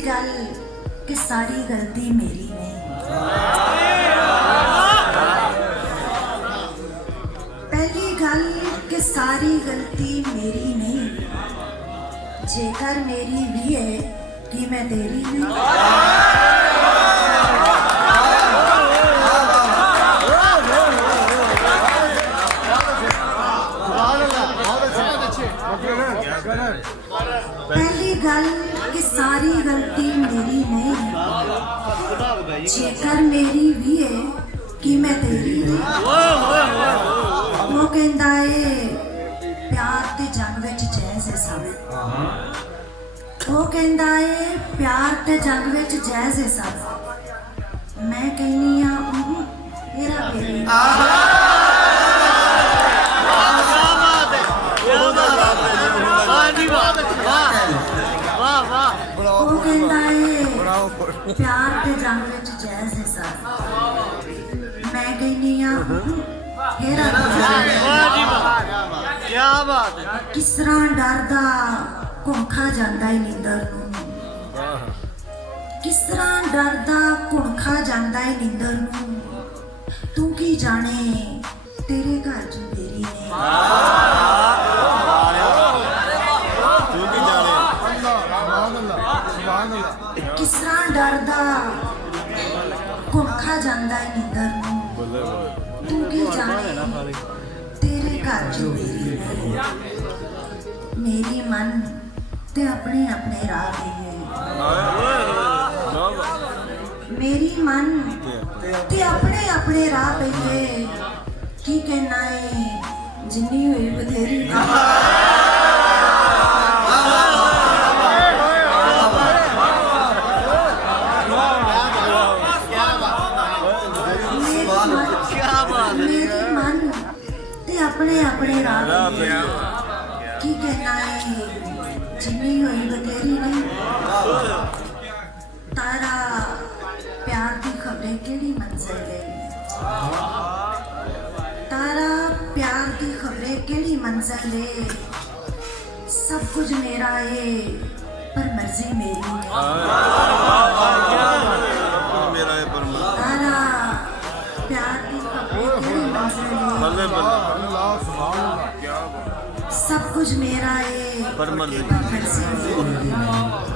गल कि सारी गलती मेरी नहीं, पहली गल कि सारी गलती मेरी नहीं, जेकर मेरी भी है कि मैं तेरी नहीं। पहली गल कि सारी गलती मेरी नहीं, जेकर मेरी भी है कि मैं तेरी नहीं। वो कहता है प्यार ते जंग विच जैज़ है सब, वो कहता है प्यार ते जंग विच जैज़ है सब, मैं कहनी हाँ तेरा मेरी प्यार के जंग विच जैज़ है सब, मैं कहनी हाँ किस तरह डरदा घुण खा जांदा है नींदर नूं, किस तरह डरदा घुण खा जांदा है नींदर नूं, तू की जाने तेरे घर च तेरी किस तरह डरदा घुण खा जांदा है नींदर नूं, तू की जाने तेरे घर च मेरी मन ते अपने अपने राह गई है, मेरी मन ते अपने अपने राह पे है, की कहना है जिन्नी हुई बथेरी मेरी मन ते अपने अपने राह पे है, की कहना है जिन्नी हुई बथेरी नहीं। तारा प्यार की खबरें केड़ी मंजिल गई, तारा प्यार की खबरें केड़ी मंजिल है, सब कुछ मेरा है पर मर्जी मेरी है। तारा प्यार की खबरें केड़ी मंजिल है, सब कुछ मेरा है पर मर्जी मेरी है।